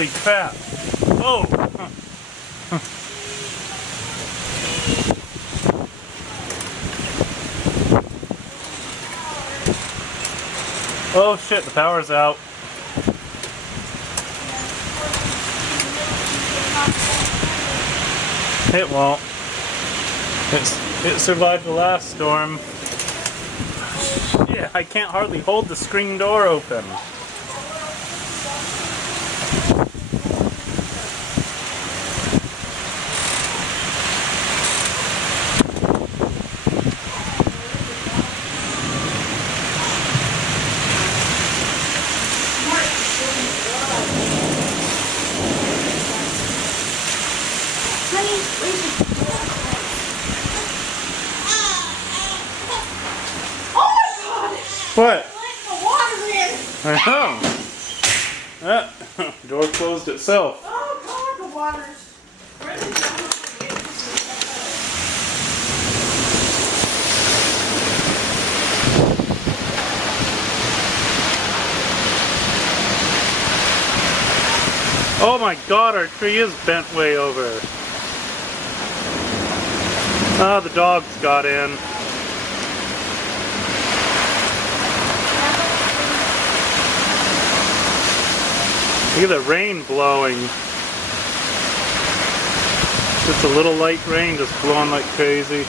Holy crap. Oh. Oh shit, the power's out. It won't. It survived the last storm. Yeah, I can't hardly hold the screen door open. What? I know. Door closed itself. Oh God, the water's really down. Oh my god, our tree is bent way over. Ah, the dogs got in. Look at the rain blowing. Just a little light rain just blowing like crazy.